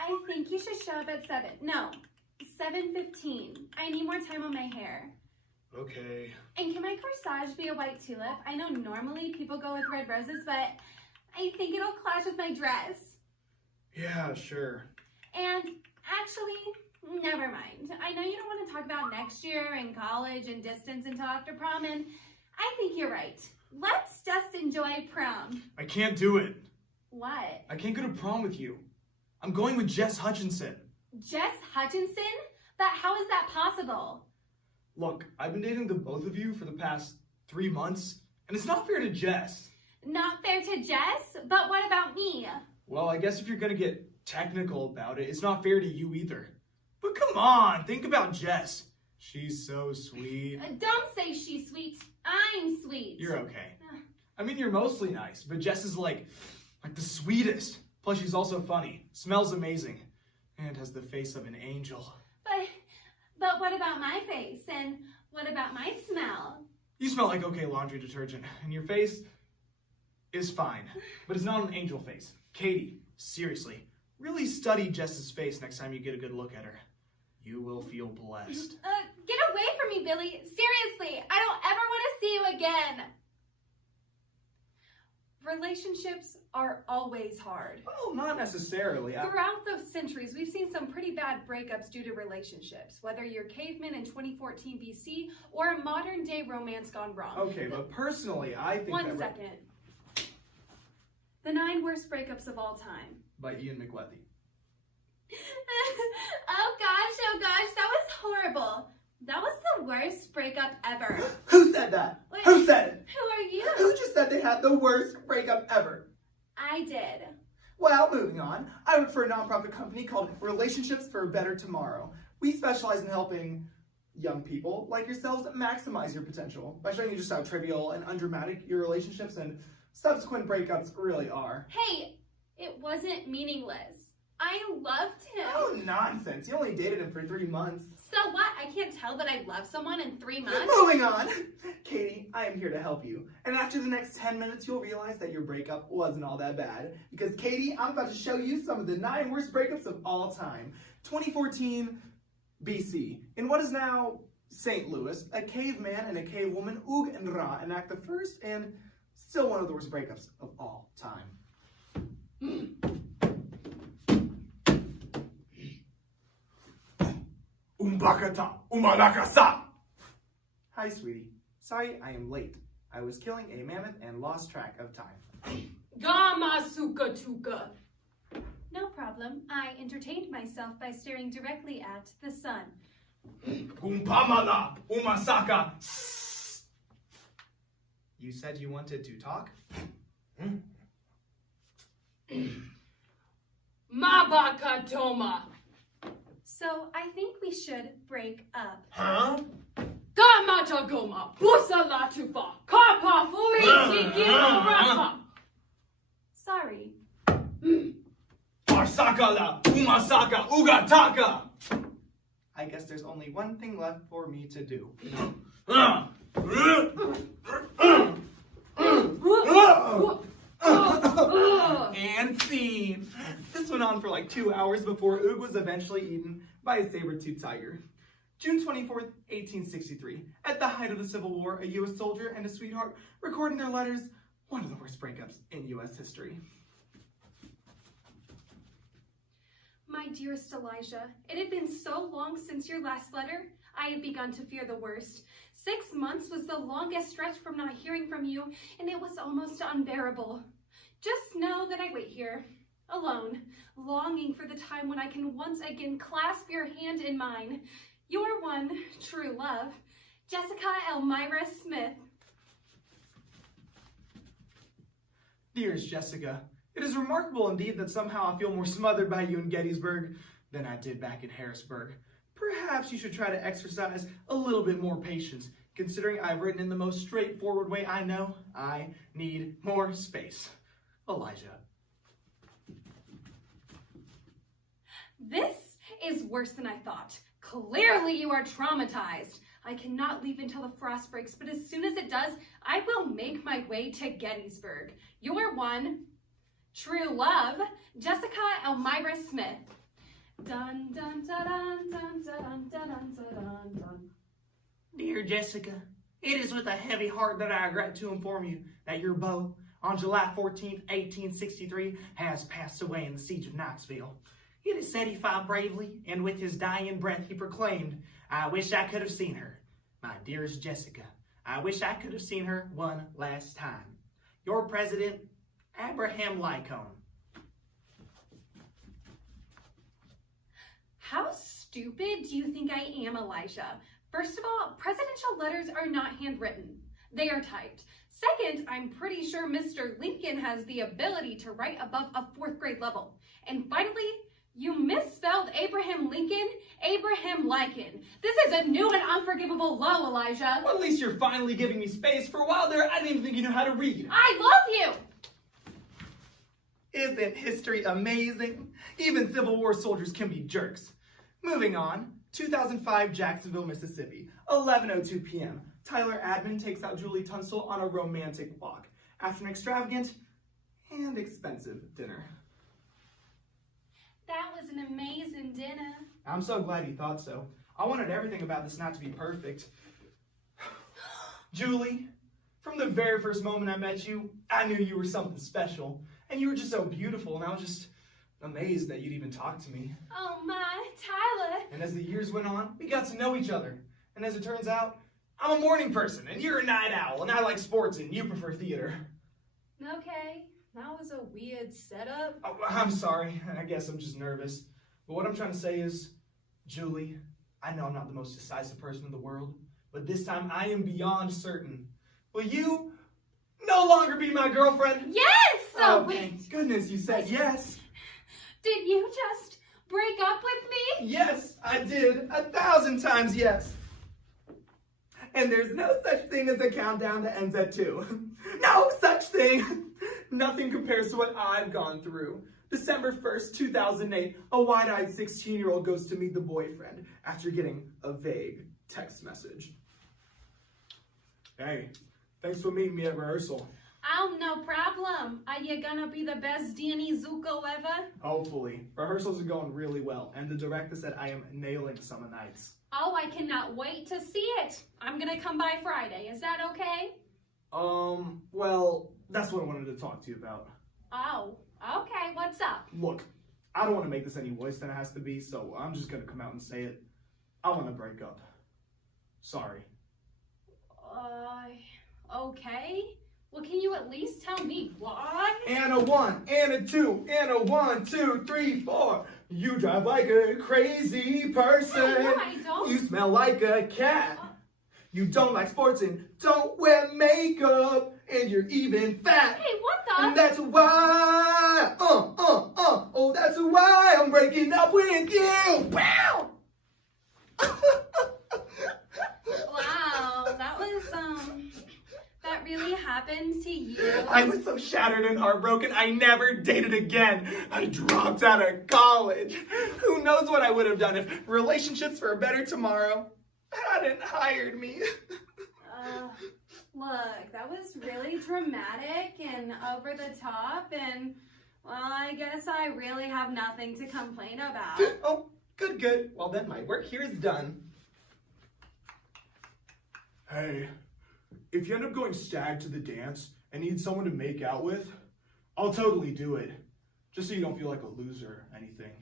I think you should show up at 7. No, 7:15. I need more time on my hair. Okay. And can my corsage be a white tulip? I know normally people go with red roses, but I think it'll clash with my dress. Yeah, sure. And actually, never mind. I know you don't want to talk about next year and college and distance until after prom, and I think you're right. Let's just enjoy prom. I can't do it. What? I can't go to prom with you. I'm going with Jess Hutchinson. Jess Hutchinson? But how is that possible? Look, I've been dating the both of you for the past 3 months, and it's not fair to Jess. Not fair to Jess? But what about me? Well, I guess if you're gonna get technical about it, it's not fair to you either. But come on, think about Jess. She's so sweet. Don't say she's sweet. I'm sweet. You're okay. I mean, you're mostly nice, but Jess is like the sweetest. Plus, she's also funny, smells amazing, and has the face of an angel. But what about my face? And what about my smell? You smell like okay laundry detergent, and your face is fine, but it's not an angel face. Katie, seriously, really study Jess's face next time you get a good look at her. You will feel blessed. Get away from me, Billy. Seriously, I don't ever want to see you again. Relationships are always hard. Well, not necessarily. Throughout the centuries, we've seen some pretty bad breakups due to relationships, whether you're cavemen in 2014 BC or a modern day romance gone wrong. Okay, but personally, I think One second. The 9 worst breakups of all time. By Ian McWethy. Oh gosh, that was horrible. That was the worst breakup ever. Who said that? Wait, Who said it? Who are you? Who just said they had the worst breakup ever? I did. Well, moving on. I work for a nonprofit company called Relationships for a Better Tomorrow. We specialize in helping young people like yourselves maximize your potential by showing you just how trivial and undramatic your relationships and subsequent breakups really are. Hey, it wasn't meaningless. I loved him. Oh, nonsense. You only dated him for 3 months. So what? I can't tell that I love someone in 3 months? Moving on. Katie, I am here to help you. And after the next 10 minutes, you'll realize that your breakup wasn't all that bad. Because, Katie, I'm about to show you some of the 9 worst breakups of all time. 2014 BC. In what is now St. Louis, a caveman and a cave woman, Oog and Ra, enact the first and still one of the worst breakups of all time. Umbakata, umalakasa! Hi, sweetie. Sorry I am late. I was killing a mammoth and lost track of time. Gamasuka. No problem. I entertained myself by staring directly at the sun. Umpamala, umasaka! You said you wanted to talk? Mabakatoma. So I think we should break up. Huh? Gamata goma. Busalatufa. Kapa furi. Sorry. Arsakala, umasaka, ugataka! I guess there's only one thing left for me to do. And scene. This went on for like 2 hours before Oog was eventually eaten by a saber-toothed tiger. June 24th, 1863. At the height of the Civil War, a U.S. soldier and a sweetheart record in their letters one of the worst breakups in U.S. history. My dearest Elijah, it had been so long since your last letter, I had begun to fear the worst. 6 months was the longest stretch from not hearing from you, and it was almost unbearable. Just know that I wait here, alone, longing for the time when I can once again clasp your hand in mine. Your one true love, Jessica Elmira Smith. Dearest Jessica, it is remarkable indeed that somehow I feel more smothered by you in Gettysburg than I did back in Harrisburg. Perhaps you should try to exercise a little bit more patience, considering I've written in the most straightforward way I know. I need more space. Elijah. This is worse than I thought. Clearly you are traumatized. I cannot leave until the frost breaks, but as soon as it does, I will make my way to Gettysburg. Your one true love, Jessica Elmira Smith. Dun dun dun dun dun dun dun dun dun dun. Dear Jessica, it is with a heavy heart that I regret to inform you that your beau, on July 14th, 1863, has passed away in the siege of Knoxville. It is said he fought bravely, and with his dying breath he proclaimed, "I wish I could have seen her. My dearest Jessica, I wish I could have seen her one last time. Your President, Abraham Lincoln." How stupid do you think I am, Elijah? First of all, presidential letters are not handwritten. They are typed. Second, I'm pretty sure Mr. Lincoln has the ability to write above a 4th grade level. And finally, you misspelled Abraham Lincoln, Abraham Lincoln. This is a new and unforgivable low, Elijah. Well, at least you're finally giving me space. For a while there, I didn't even think you knew how to read. I love you! Isn't history amazing? Even Civil War soldiers can be jerks. Moving on, 2005 Jacksonville, Mississippi, 11:02 p.m. Tyler Admin takes out Julie Tunstall on a romantic walk after an extravagant and expensive dinner. That was an amazing dinner. I'm so glad you thought so. I wanted everything about this not to be perfect. Julie, from the very first moment I met you, I knew you were something special. And you were just so beautiful, and I was just amazed that you'd even talk to me. Oh my, Tyler. And as the years went on, we got to know each other. And as it turns out, I'm a morning person, and you're a night owl, and I like sports, and you prefer theater. Okay, that was a weird setup. Oh, I'm sorry. I guess I'm just nervous. But what I'm trying to say is, Julie, I know I'm not the most decisive person in the world, but this time I am beyond certain. Will you no longer be my girlfriend? Yes! Oh, wait. thank goodness you said yes. Did you just break up with me? Yes, I did. 1,000 times yes. And there's no such thing as a countdown that ends at 2. No such thing. Nothing compares to what I've gone through. December 1st, 2008, a wide-eyed 16-year-old goes to meet the boyfriend after getting a vague text message. Hey, thanks for meeting me at rehearsal. Oh, no problem. Are you gonna be the best Danny Zuko ever? Hopefully. Rehearsals are going really well, and the director said I am nailing Summer Nights. Oh, I cannot wait to see it. I'm gonna come by Friday. Is that okay? Well, that's what I wanted to talk to you about. Oh, okay. What's up? Look, I don't want to make this any worse than it has to be, so I'm just gonna come out and say it. I want to break up. Sorry. Okay. Well, can you at least tell me why? And a 1, and a 2, and a 1, 2, 3, 4. You drive like a crazy person. No, I don't. You smell like a cat. You don't like sports and don't wear makeup. And you're even fat. Hey, what And the? that's why, oh, that's why I'm breaking up with you. Wow. Wow, that was, that really happened to you? I was so shattered and heartbroken, I never dated again. I dropped out of college. Who knows what I would have done if Relationships for a Better Tomorrow hadn't hired me. Look, that was really dramatic and over the top, and, well, I guess I really have nothing to complain about. Oh, good. Well, then my work here is done. Hey, if you end up going stag to the dance and need someone to make out with, I'll totally do it. Just so you don't feel like a loser or anything.